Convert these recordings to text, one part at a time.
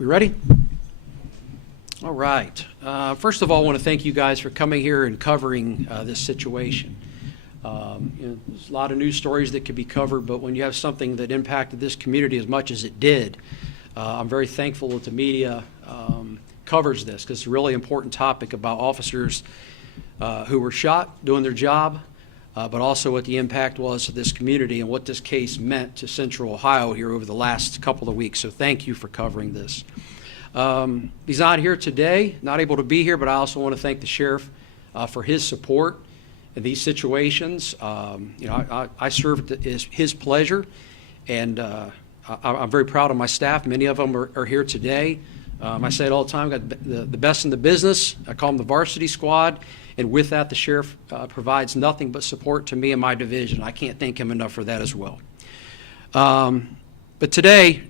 We ready? All right. First of all, I want to thank you guys for coming here and covering this situation. There's a lot of news stories that could be covered, but when you have something that impacted this community as much as it did, I'm very thankful that the media covers this, because it's a really important topic about officers who were shot doing their job, but also what the impact was to this community and what this case meant to Central Ohio here over the last couple of weeks. So thank you for covering this. He's not here today, not able to be here, but I also want to thank the sheriff for his support in these situations. I served at his pleasure, and I'm very proud of my staff. Many of them are here today. I say it all the time, got the best in the business. I call them the varsity squad, and with that, the sheriff provides nothing but support to me and my division. I can't thank him enough for that as well. But today,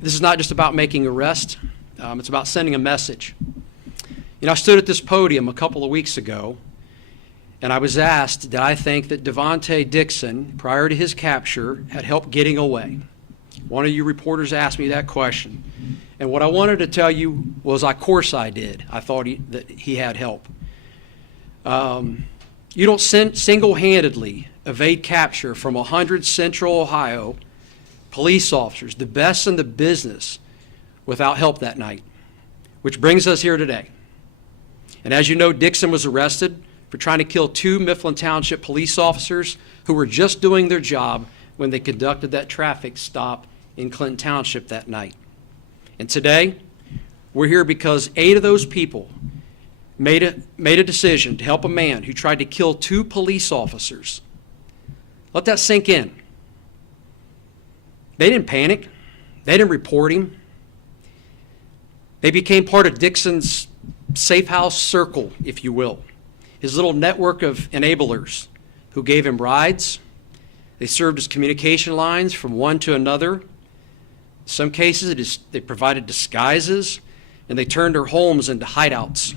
this is not just about making arrests. It's about sending a message. I stood at this podium a couple of weeks ago, and I was asked, did I think that Devontae Dixon, prior to his capture, had help getting away? One of you reporters asked me that question. And what I wanted to tell you was, of course I did. I thought that he had help. You don't single-handedly evade capture from 100 Central Ohio police officers, the best in the business, without help that night, which brings us here today. And as you know, Dixon was arrested for trying to kill 2 Mifflin Township police officers who were just doing their job when they conducted that traffic stop in Clinton Township that night. And today, we're here because 8 of those people made a decision to help a man who tried to kill 2 police officers. Let that sink in. They didn't panic. They didn't report him. They became part of Dixon's safe house circle, if you will, his little network of enablers who gave him rides. They served as communication lines from one to another. In some cases, they provided disguises, and they turned their homes into hideouts.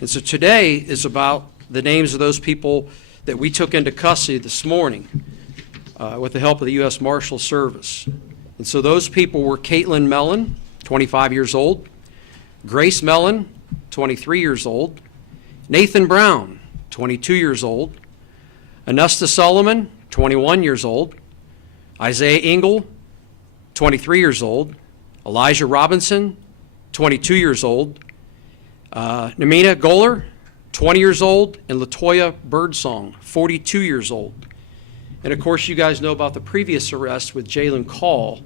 And so today is about the names of those people that we took into custody this morning with the help of the U.S. Marshal Service. And so those people were Caitlin Mellon, 25 years old, Grace Mellon, 23 years old, Nathan Brown, 22 years old, Anusta Solomon, 21 years old, Isaiah Engel, 23 years old, Elijah Robinson, 22 years old, Namina Goller, 20 years old, and Latoya Birdsong, 42 years old. And of course, you guys know about the previous arrest with Jalen Call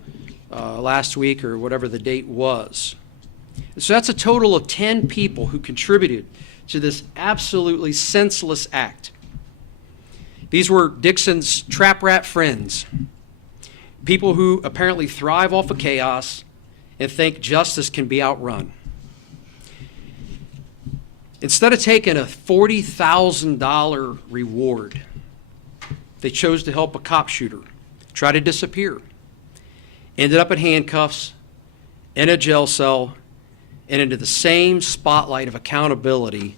last week, or whatever the date was. So that's a total of 10 people who contributed to this absolutely senseless act. These were Dixon's trap rat friends, people who apparently thrive off of chaos and think justice can be outrun. Instead of taking a $40,000 reward, they chose to help a cop shooter try to disappear. Ended up in handcuffs, in a jail cell, and into the same spotlight of accountability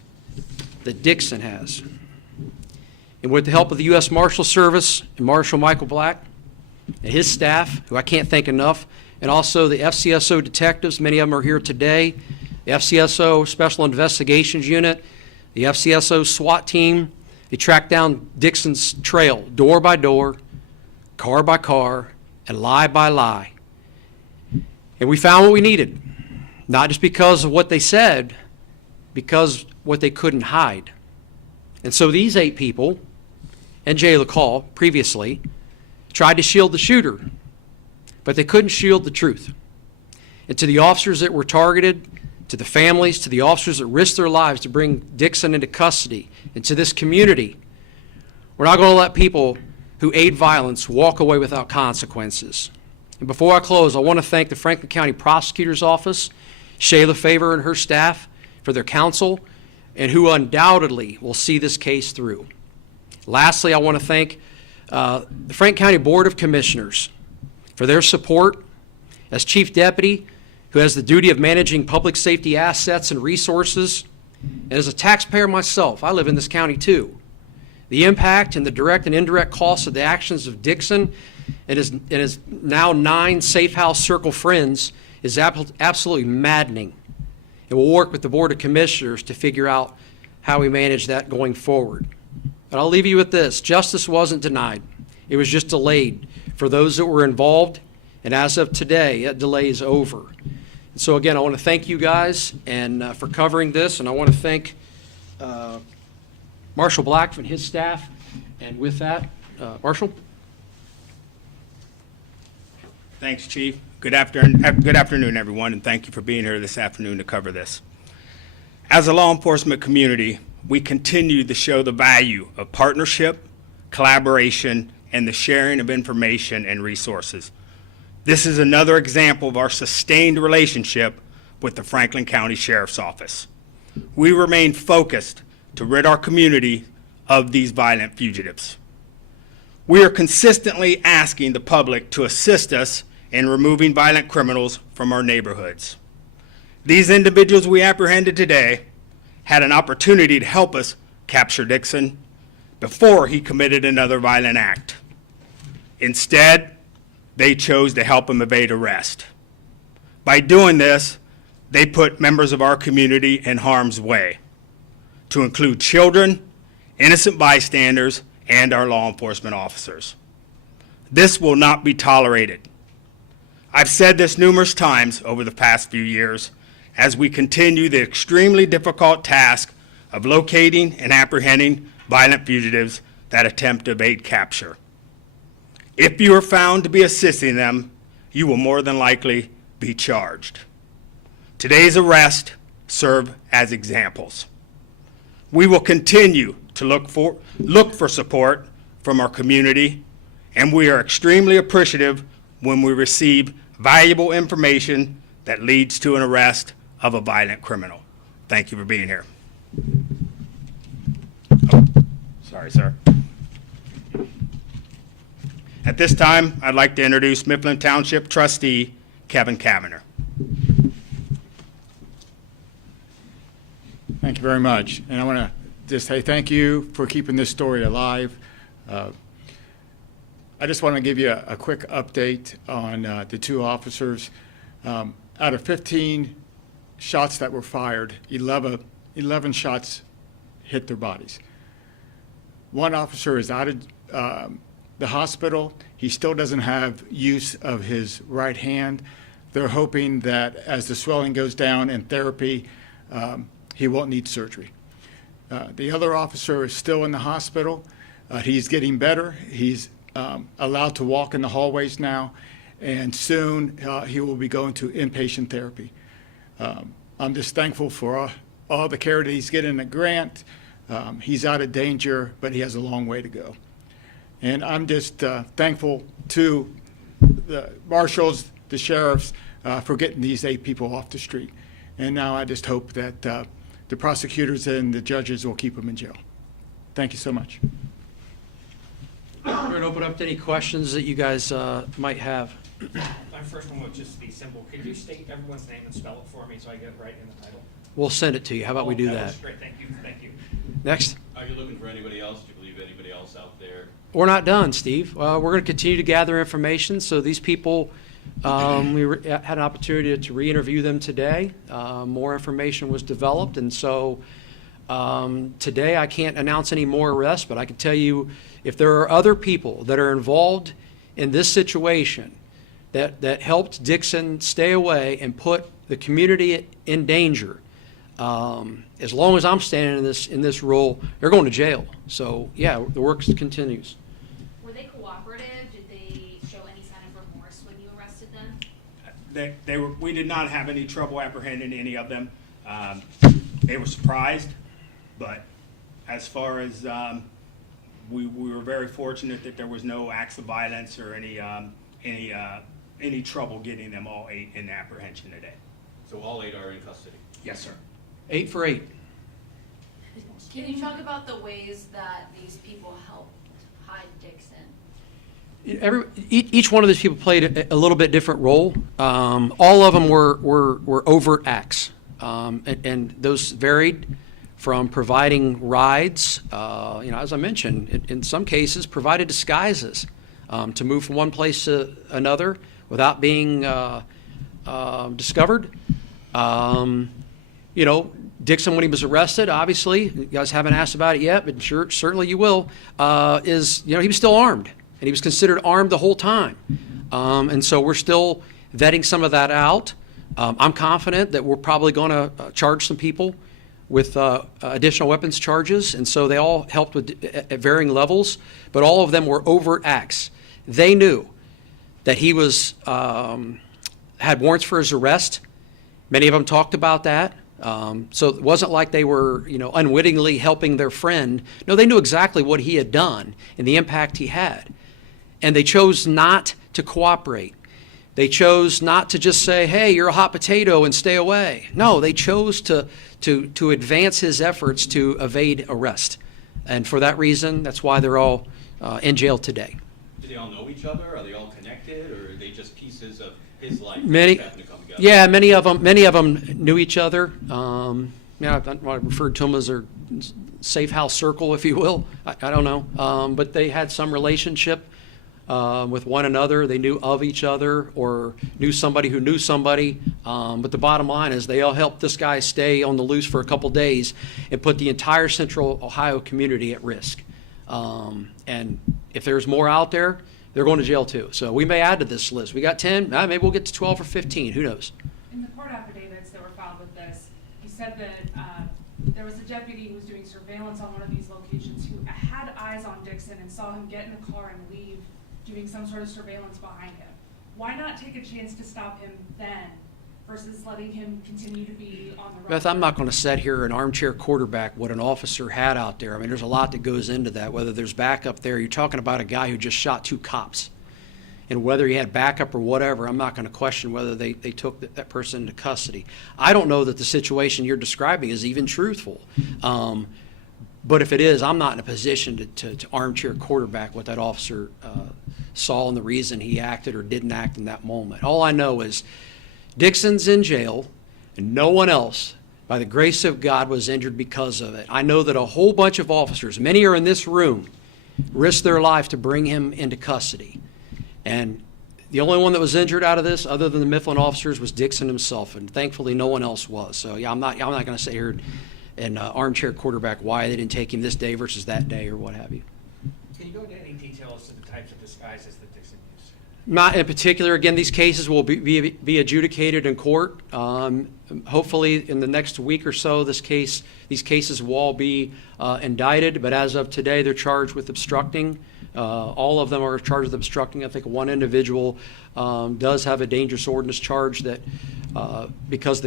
that Dixon has. And with the help of the U.S. Marshal Service and Marshal Michael Black and his staff, who I can't thank enough, and also the FCSO detectives, many of them are here today, the FCSO Special Investigations Unit, the FCSO SWAT team, they tracked down Dixon's trail door by door, car by car, and lie by lie. And we found what we needed, not just because of what they said, because what they couldn't hide. And so these 8 people, and Jay LaCall previously, tried to shield the shooter, but they couldn't shield the truth. And to the officers that were targeted, to the families, to the officers that risked their lives to bring Dixon into custody, and to this community, we're not going to let people who aid violence walk away without consequences. And before I close, I want to thank the Franklin County Prosecutor's Office, Shayla Favor and her staff for their counsel, and who undoubtedly will see this case through. Lastly, I want to thank the Franklin County Board of Commissioners for their support. As Chief Deputy, who has the duty of managing public safety assets and resources, and as a taxpayer myself, I live in this county too. The impact and the direct and indirect costs of the actions of Dixon and his now 9 Safe House Circle friends is absolutely maddening. And we'll work with the Board of Commissioners to figure out how we manage that going forward. But I'll leave you with this. Justice wasn't denied. It was just delayed for those that were involved. And as of today, that delay is over. And so again, I want to thank you guys and for covering this. And I want to thank Marshall Black and his staff. And with that, Marshall. Thanks, Chief. Good afternoon, everyone, and thank you for being here this afternoon to cover this. As a law enforcement community, we continue to show the value of partnership, collaboration, and the sharing of information and resources. This is another example of our sustained relationship with the Franklin County Sheriff's Office. We remain focused to rid our community of these violent fugitives. We are consistently asking the public to assist us in removing violent criminals from our neighborhoods. These individuals we apprehended today had an opportunity to help us capture Dixon before he committed another violent act. Instead, they chose to help him evade arrest. By doing this, they put members of our community in harm's way, to include children, innocent bystanders, and our law enforcement officers. This will not be tolerated. I've said this numerous times over the past few years as we continue the extremely difficult task of locating and apprehending violent fugitives that attempt to evade capture. If you are found to be assisting them, you will more than likely be charged. Today's arrests serve as examples. We will continue to look for support from our community, and we are extremely appreciative when we receive valuable information that leads to an arrest of a violent criminal. Thank you for being here. Oh, sorry, sir. At this time, I'd like to introduce Mifflin Township trustee Kevin Kavanagh. Thank you very much. And I want to just say thank you for keeping this story alive. I just want to give you a quick update on the two officers. Out of 15 shots that were fired, 11 shots hit their bodies. One officer is out of the hospital. He still doesn't have use of his right hand. They're hoping that as the swelling goes down in therapy, he won't need surgery. The other officer is still in the hospital. He's getting better. He's allowed to walk in the hallways now, and soon he will be going to inpatient therapy. I'm just thankful for all the care that he's getting at Grant. He's out of danger, but he has a long way to go. And I'm just thankful to the marshals, the sheriffs, for getting these 8 people off the street. And now I just hope that the prosecutors and the judges will keep them in jail. Thank you so much. We're going to open up to any questions that you guys might have. My first one would just be simple. Could you state everyone's name and spell it for me so I get it right in the title? We'll send it to you. How about we do that? Was great. Thank you. Thank you. Next. Are you looking for anybody else? Do you believe anybody else out there? We're not done, Steve. We're going to continue to gather information. So these people, had an opportunity to re-interview them today. More information was developed, and so today I can't announce any more arrests, but I can tell you if there are other people that are involved in this situation that helped Dixon stay away and put the community in danger, as long as I'm standing in this role, they're going to jail. So yeah, the work continues. Were they cooperative? Did they show any sign of remorse when you arrested them? We did not have any trouble apprehending any of them. They were surprised, but as far as we were very fortunate that there was no acts of violence or any trouble getting them all 8 in apprehension today. So all 8 are in custody? Yes, sir. 8 for 8. Can you talk about the ways that these people helped hide Dixon? Each one of these people played a little bit different role. All of them were overt acts, and those varied from providing rides, as I mentioned, in some cases provided disguises to move from one place to another without being discovered. You know, Dixon, when he was arrested, obviously, you guys haven't asked about it yet, but sure, certainly you will, is, you know, he was still armed, and he was considered armed the whole time. And so we're still vetting some of that out. I'm confident that we're probably going to charge some people with additional weapons charges, and so they all helped with at varying levels, but all of them were overt acts. They knew that he was had warrants for his arrest. Many of them talked about that. So it wasn't like they were, you know, unwittingly helping their friend. No, they knew exactly what he had done and the impact he had. And they chose not to cooperate. They chose not to just say, hey, you're a hot potato and stay away. No, they chose to advance his efforts to evade arrest. And for that reason, that's why they're all in jail today. Do they all know each other? Are they all connected, or are they just pieces of his life that Many, happen to come together? yeah, many of them knew each other. Yeah, I referred to them as their safe house circle, if you will. I don't know, but they had some relationship with one another. They knew of each other or knew somebody who knew somebody. But the bottom line is they all helped this guy stay on the loose for a couple days and put the entire central Ohio community at risk. And if there's more out there, they're going to jail too. So we may add to this list. We got 10, maybe we'll get to 12 or 15, who knows? In the court affidavits that were filed with this, he said that there was a deputy who was doing surveillance on one of these locations who had eyes on Dixon and saw him get in the car and leave, doing some sort of surveillance behind him. Why not take a chance to stop him then versus letting him continue to be on the run? Beth, I'm not going to sit here and armchair quarterback what an officer had out there. I mean, there's a lot that goes into that, whether there's backup there. You're talking about a guy who just shot 2 cops. And whether he had backup or whatever, I'm not going to question whether they took that person into custody. I don't know that the situation you're describing is even truthful. But if it is, I'm not in a position to armchair quarterback what that officer saw and the reason he acted or didn't act in that moment. All I know is Dixon's in jail, and no one else, by the grace of God, was injured because of it. I know that a whole bunch of officers, many are in this room, risked their life to bring him into custody. And the only one that was injured out of this, other than the Mifflin officers, was Dixon himself, and thankfully no one else was. So yeah, I'm not going to sit here and armchair quarterback why they didn't take him this day versus that day or what have you. Can you go into any detail as to the types of disguises that Dixon used? Not in particular. Again, these cases will be adjudicated in court. Hopefully, in the next week or so, these cases will all be indicted. But as of today, they're charged with obstructing. All of them are charged with obstructing. I think one individual does have a dangerous ordinance charge that because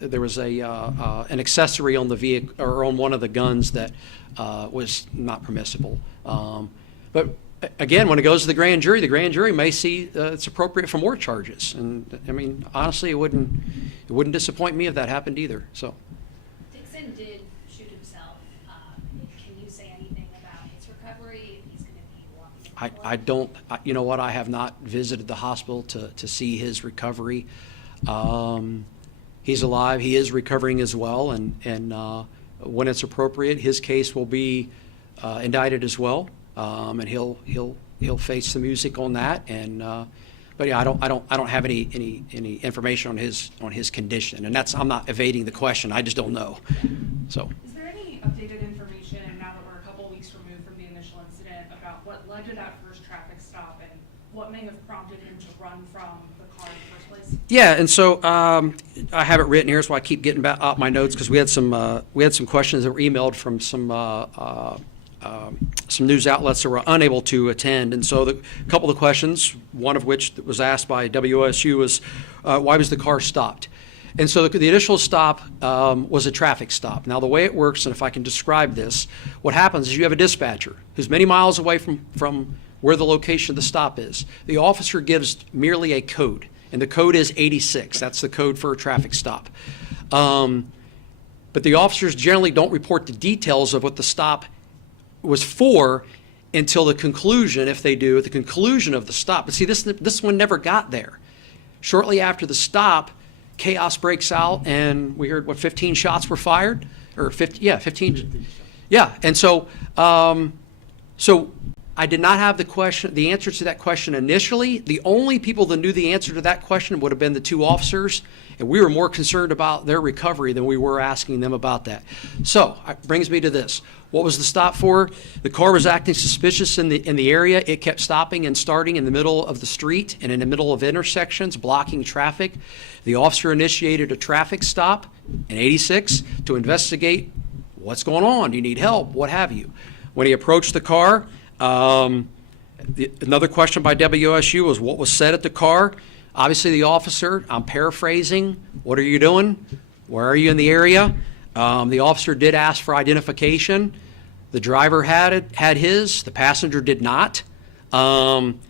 there was an accessory on the vehicle or on one of the guns that was not permissible. But again, when it goes to the grand jury may see it's appropriate for more charges. And I mean, honestly, it wouldn't disappoint me if that happened either. So. Dixon did shoot himself. Can you say anything about his recovery? If he's going to be walking? I don't, you know what, I have not visited the hospital to see his recovery. He's alive, he is recovering as well, and when it's appropriate, his case will be indicted as well, and he'll face the music on that. And but yeah, I don't have any information on his condition, and I'm not evading the question. I just don't know. So. Is there any updated information, now that we're a couple weeks removed from the initial incident, about what led to that first traffic stop and what may have prompted him to run from the car in the first place? Yeah, and so I have it written here, so I keep getting back out my notes because we had some questions that were emailed from some news outlets that were unable to attend. And so a couple of the questions, one of which was asked by WSU was, why was the car stopped? And so the initial stop was a traffic stop. Now, the way it works, and if I can describe this, what happens is you have a dispatcher who's many miles away from where the location of the stop is. The officer gives merely a code, and the code is 86. That's the code for a traffic stop. But the officers generally don't report the details of what the stop was for until the conclusion, if they do, at the conclusion of the stop. But see, this one never got there. Shortly after the stop, chaos breaks out, and we heard, 15 shots were fired? Or 15, yeah, 15. Yeah, and so I did not have the answer to that question initially. The only people that knew the answer to that question would have been the two officers, and we were more concerned about their recovery than we were asking them about that. So, it brings me to this. What was the stop for? The car was acting suspicious in the area. It kept stopping and starting in the middle of the street and in the middle of intersections, blocking traffic. The officer initiated a traffic stop in 86 to investigate what's going on. Do you need help? What have you? When he approached the car, another question by WSU was what was said at the car. Obviously, the officer, I'm paraphrasing, what are you doing? Where are you in the area? The officer did ask for identification. The driver had his, the passenger did not. And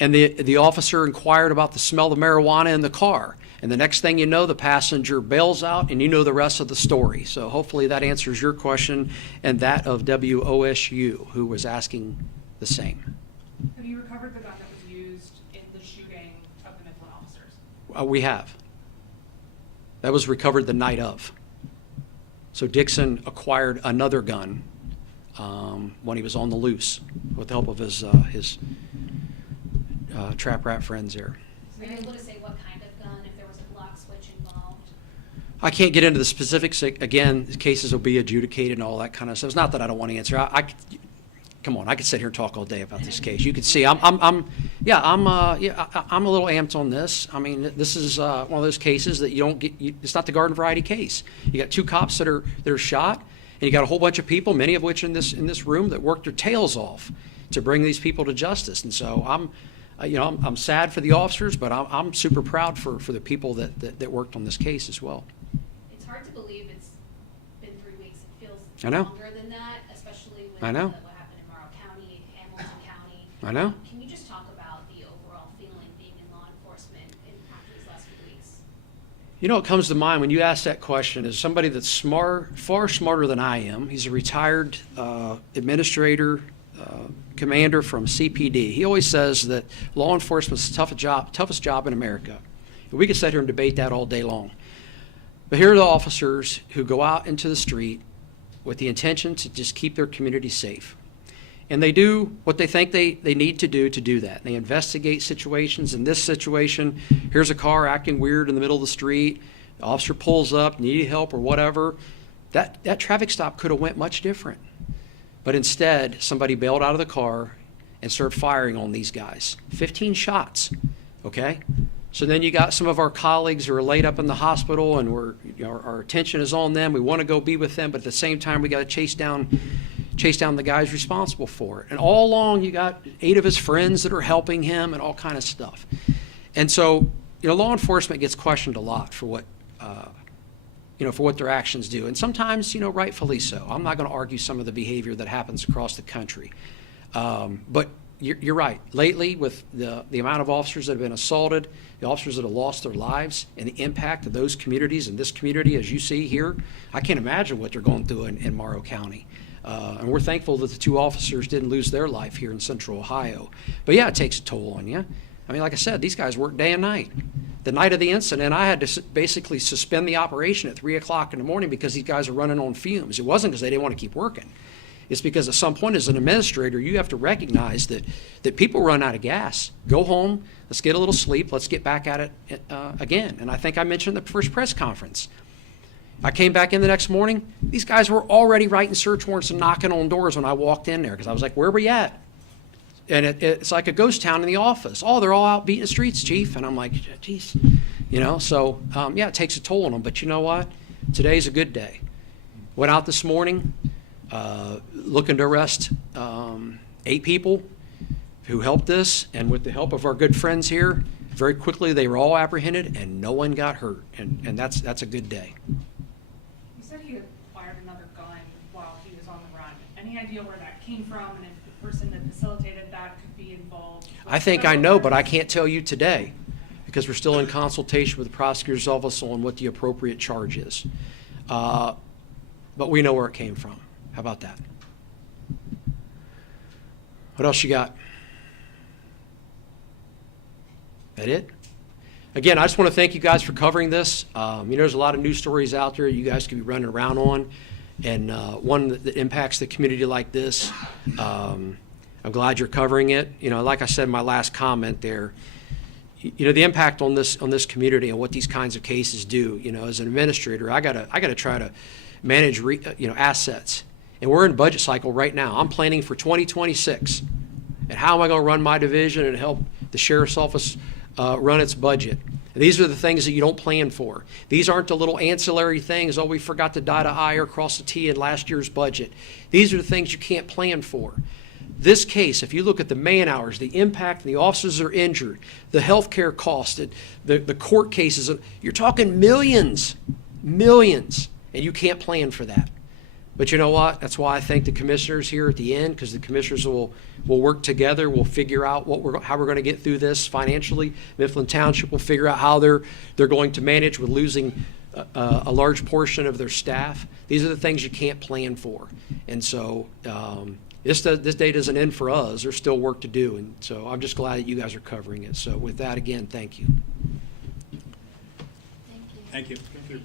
the officer inquired about the smell of marijuana in the car. And the next thing you know, the passenger bails out, and you know the rest of the story. So hopefully that answers your question and that of WOSU, who was asking the same. Have you recovered the gun that was used in the shooting of the Mifflin officers? We have. That was recovered the night of. So Dixon acquired another gun when he was on the loose with the help of his trap rat friends there. Are you able to say what kind of gun, if there was a lock switch involved? I can't get into the specifics. Again, cases will be adjudicated and all that kind of stuff. It's not that I don't want to answer. Come on, I could sit here and talk all day about this case. You could see I'm a little amped on this. I mean, this is one of those cases that you don't get. It's not the garden variety case. You got two cops that are shot, and you got a whole bunch of people, many of which in this room, that worked their tails off to bring these people to justice. And so I'm sad for the officers, but I'm super proud for the people that worked on this case as well. It's hard to believe it's been 3 weeks. It feels I know. longer than that, especially with I know. What happened in Morrow County, Hamilton County. I know. Can you just talk about the overall feeling being in law enforcement after these last few weeks? You know what comes to mind when you ask that question is somebody that's smart, far smarter than I am. He's a retired administrator, commander from CPD. He always says that law enforcement is the toughest job in America. And we could sit here and debate that all day long. But here are the officers who go out into the street with the intention to just keep their community safe. And they do what they think they need to do that. They investigate situations. In this situation, here's a car acting weird in the middle of the street. The officer pulls up, needed help or whatever. That traffic stop could have went much different. But instead, somebody bailed out of the car and started firing on these guys. 15 shots, okay? So then you got some of our colleagues who are laid up in the hospital, and our attention is on them. We want to go be with them, but at the same time, we got to chase down the guys responsible for it. And all along, you got 8 of his friends that are helping him and all kind of stuff. And so, law enforcement gets questioned a lot for what their actions do. And sometimes, rightfully so. I'm not going to argue some of the behavior that happens across the country. But you're right. Lately, with the amount of officers that have been assaulted, the officers that have lost their lives, and the impact of those communities and this community, as you see here, I can't imagine what they're going through in Morrow County. And we're thankful that the 2 officers didn't lose their life here in Central Ohio. But yeah, it takes a toll on you. I mean, like I said, these guys work day and night. The night of the incident, I had to basically suspend the operation at 3 o'clock in the morning because these guys are running on fumes. It wasn't because they didn't want to keep working. It's because at some point as an administrator, you have to recognize that people run out of gas. Go home, let's get a little sleep, let's get back at it again. And I think I mentioned the first press conference. I came back in the next morning, these guys were already writing search warrants and knocking on doors when I walked in there because I was like, where are we at? And it's like a ghost town in the office. Oh, they're all out beating the streets, Chief. And I'm like, geez, so it takes a toll on them. But you know what? Today's a good day. Went out this morning looking to arrest 8 people who helped us. And with the help of our good friends here, very quickly they were all apprehended and no one got hurt. And that's a good day. You said he acquired another gun while he was on the run. Any idea where that came from and if the person that facilitated that could be involved? I think I know, but I can't tell you today because we're still in consultation with the prosecutor's office on what the appropriate charge is. But we know where it came from. How about that? What else you got? That it? Again, I just want to thank you guys for covering this. There's a lot of news stories out there you guys could be running around on, and one that impacts the community like this. I'm glad you're covering it. You know, like I said in my last comment there, you know, the impact on this community and what these kinds of cases do. You know, as an administrator, I gotta try to manage assets, and we're in budget cycle right now. I'm planning for 2026, and how am I going to run my division and help the sheriff's office run its budget? And these are the things that you don't plan for. These aren't the little ancillary things. Oh, we forgot to dot an I or cross a T in last year's budget. These are the things you can't plan for. This case, if you look at the man hours, the impact, the officers are injured, the health care costs, the court cases, you're talking millions, and you can't plan for that. But you know what? That's why I thank the commissioners here at the end, because the commissioners will work together. We'll figure out how we're going to get through this financially. Mifflin Township will figure out how they're going to manage with losing a large portion of their staff. These are the things you can't plan for. And so this day doesn't end for us. There's still work to do. And so I'm just glad that you guys are covering it. So with that, again, thank you. Thank you. Thank you. Thank you.